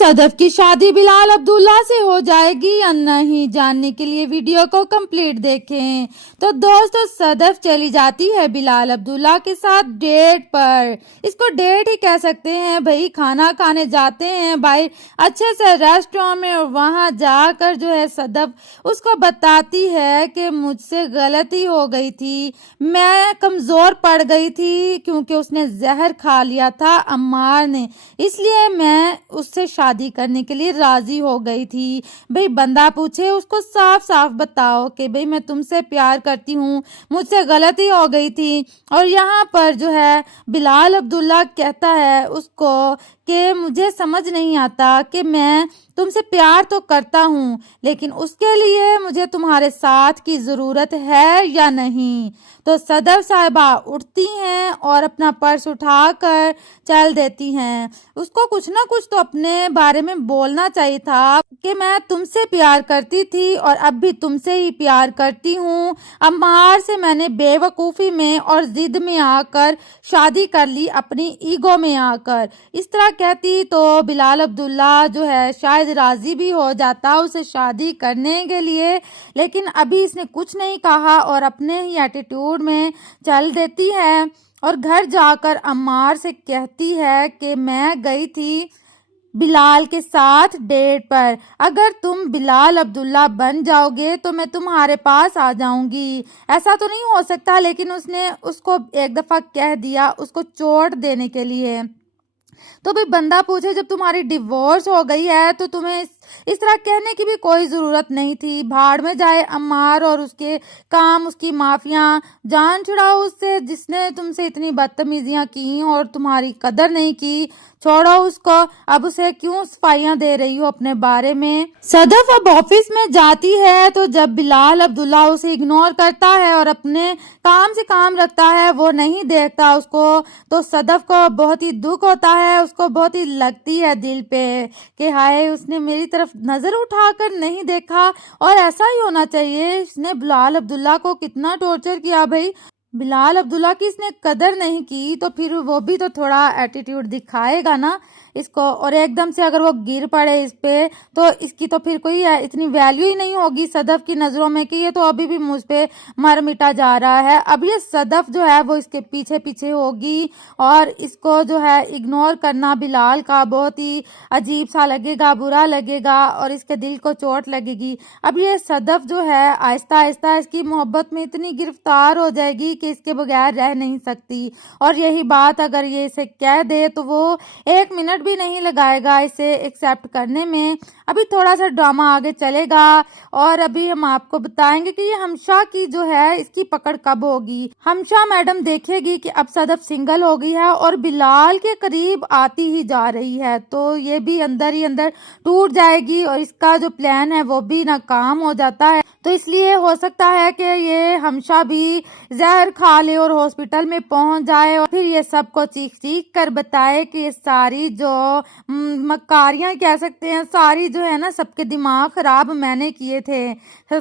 صدف کی شادی بلال عبداللہ سے ہو جائے گی یا نہیں، جاننے کے لیے ویڈیو کو کمپلیٹ دیکھیں۔ تو دوستو، صدف چلی جاتی ہے بلال عبداللہ کے ساتھ ڈیٹ پر۔ اس کو ڈیٹ ہی کہہ سکتے ہیں بھائی، کھانا کھانے جاتے ہیں بھائی اچھے سے ریسٹورینٹ میں، اور وہاں جا کر جو ہے صدف اس کو بتاتی ہے کہ مجھ سے غلطی ہو گئی تھی، میں کمزور پڑ گئی تھی کیونکہ اس نے زہر کھا لیا تھا عمار نے، اس لیے میں اس سے شادی کرنے کے لیے راضی ہو گئی تھی۔ بھئی بندہ پوچھے اس کو صاف صاف بتاؤ کہ بھئی میں تم سے پیار کرتی ہوں، مجھ سے غلطی ہو گئی تھی۔ اور یہاں پر جو ہے بلال عبداللہ کہتا ہے اس کو کہ مجھے سمجھ نہیں آتا کہ میں تم سے پیار تو کرتا ہوں، لیکن اس کے لیے مجھے تمہارے ساتھ کی ضرورت ہے یا نہیں۔ تو صدف صاحبہ اٹھتی ہیں اور اپنا پرس اٹھا کر چل دیتی ہیں۔ اس کو کچھ نہ کچھ تو اپنے بارے میں بولنا چاہیے تھا کہ میں تم سے پیار کرتی تھی اور اب بھی تم سے ہی پیار کرتی ہوں، عمار سے میں نے بے وقوفی میں اور ضد میں آ کر شادی کر لی، اپنی ایگو میں آ کر۔ اس طرح کہتی تو بلال عبداللہ جو ہے شاید راضی بھی ہو جاتا اسے شادی کرنے کے لیے، لیکن ابھی اس نے کچھ نہیں کہا اور اپنے ہی ایٹیٹیوڈ میں چل دیتی ہے، اور گھر جا کر عمار سے کہتی ہے کہ میں گئی تھی بلال کے ساتھ ڈیٹ پر، اگر تم بلال عبداللہ بن جاؤ گے تو میں تمہارے پاس آ جاؤں گی۔ ایسا تو نہیں ہو سکتا، لیکن اس نے اس کو ایک دفعہ کہہ دیا اس کو چوٹ دینے کے لیے۔ تو بھی بندہ پوچھے جب تمہاری ڈیورس ہو گئی ہے تو تمہیں اس طرح کہنے کی بھی کوئی ضرورت نہیں تھی، بھاڑ میں جائے عمار اور اس کے کام، اس کی معافیاں، جان چھڑاؤ اس سے جس نے تم سے اتنی بدتمیزیاں کی اور تمہاری قدر نہیں کی، چھوڑو اس کو، اب اسے کیوں صفائیاں دے رہی ہو اپنے بارے میں۔ صدف اب آفس میں جاتی ہے تو جب بلال عبداللہ اسے اگنور کرتا ہے اور اپنے کام سے کام رکھتا ہے، وہ نہیں دیکھتا اس کو، تو صدف کو بہت ہی دکھ ہوتا ہے، اس کو بہت ہی لگتی ہے دل پہ کہ ہائے اس نے میری طرف نظر اٹھا کر نہیں دیکھا، اور ایسا ہی ہونا چاہیے۔ اس نے بلال عبداللہ کو کتنا ٹارچر کیا بھائی، بلال عبداللہ کی اس نے قدر نہیں کی تو پھر وہ بھی تو تھوڑا ایٹیٹیوڈ دکھائے گا نا اس کو، اور ایک دم سے اگر وہ گر پڑے اس پہ تو اس کی تو پھر کوئی اتنی ویلیو ہی نہیں ہوگی صدف کی نظروں میں کہ یہ تو ابھی بھی مجھ پہ مر مٹا جا رہا ہے۔ اب یہ صدف جو ہے وہ اس کے پیچھے پیچھے ہوگی اور اس کو جو ہے اگنور کرنا بلال کا بہت ہی عجیب سا لگے گا، برا لگے گا اور اس کے دل کو چوٹ لگے گی۔ اب یہ صدف جو ہے آہستہ آہستہ اس کی محبت میں اتنی گرفتار ہو جائے گی کہ اس کے بغیر رہ نہیں سکتی، اور یہی بات اگر یہ اسے کہہ دے تو وہ ایک منٹ بھی نہیں لگائے گا اسے ایکسیپٹ کرنے میں۔ ابھی تھوڑا سا ڈرامہ آگے چلے گا اور ابھی ہم آپ کو بتائیں گے کہ یہ ہمشا کی جو ہے اس کی پکڑ کب ہوگی۔ ہمشا میڈم دیکھے گی کہ اب صدف سنگل ہو گئی ہے اور بلال کے قریب آتی ہی جا رہی ہے، تو یہ بھی اندر ہی اندر ٹوٹ جائے گی اور اس کا جو پلان ہے وہ بھی ناکام ہو جاتا ہے۔ تو اس لیے ہو سکتا ہے کہ یہ ہمشا بھی زہر کھا لے اور ہاسپٹل میں پہنچ جائے اور پھر یہ سب کو چیخ چیخ کر بتائے کہ یہ ساری جو مکاریاں کہہ سکتے ہیں، ساری جو ہے نا سب کے دماغ خراب میں نے کیے تھے،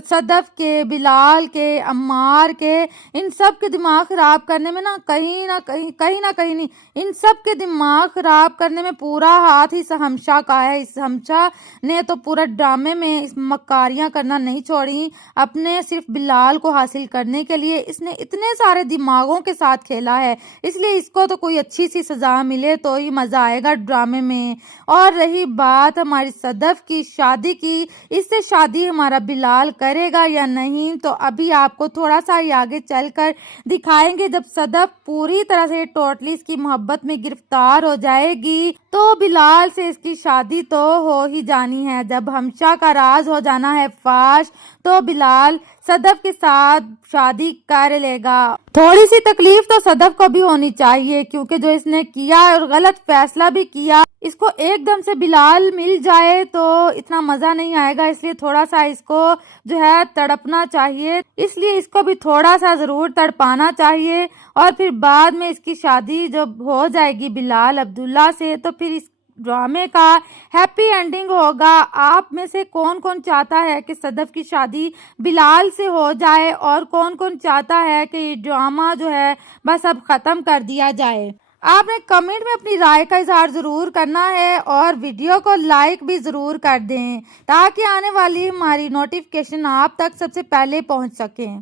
صدف کے، بلال کے، عمار کے، ان سب کے دماغ خراب کرنے میں کہیں نہ کہیں نہیں، ان سب کے دماغ خراب کرنے میں پورا ہاتھ اس ہمشا کا ہے۔ اس ہمشا نے تو پورا ڈرامے میں اس مکاریاں کرنا نہیں چھوڑی، اپنے صرف بلال کو حاصل کرنے کے لیے اس نے اتنے سارے دماغوں کے ساتھ کھیلا ہے، اس لیے اس کو تو کوئی اچھی سی سزا ملے تو ہی مزہ آئے گا ڈرامے میں۔ اور رہی بات ہماری صدف کی شادی کی، اس سے شادی ہمارا بلال کرے گا یا نہیں، تو ابھی آپ کو تھوڑا سا ہی آگے چل کر دکھائیں گے جب صدف پوری طرح سے ٹوٹلی اس کی محبت میں گرفتار ہو جائے گی تو بلال سے اس کی شادی تو ہو ہی جانی ہے۔ جب ہمشا کا راز ہو جانا ہے فاش تو بلال صدف کے ساتھ شادی کر لے گا۔ تھوڑی سی تکلیف تو صدف کو بھی ہونی چاہیے کیونکہ جو اس نے کیا اور غلط فیصلہ بھی کیا، اس کو ایک دم سے بلال مل جائے تو اتنا مزہ نہیں آئے گا، اس لیے تھوڑا سا اس کو جو ہے تڑپنا چاہیے، اس لیے اس کو بھی تھوڑا سا ضرور تڑپانا چاہیے، اور پھر بعد میں اس کی شادی جب ہو جائے گی بلال عبداللہ سے تو پھر اس ڈرامے کا ہیپی اینڈنگ ہوگا۔ آپ میں سے کون کون چاہتا ہے کہ صدف کی شادی بلال سے ہو جائے اور کون کون چاہتا ہے کہ یہ ڈرامہ جو ہے بس اب ختم کر دیا جائے؟ آپ نے کمنٹ میں اپنی رائے کا اظہار ضرور کرنا ہے اور ویڈیو کو لائک بھی ضرور کر دیں تاکہ آنے والی ہماری نوٹیفیکیشن آپ تک سب سے پہلے پہنچ سکیں۔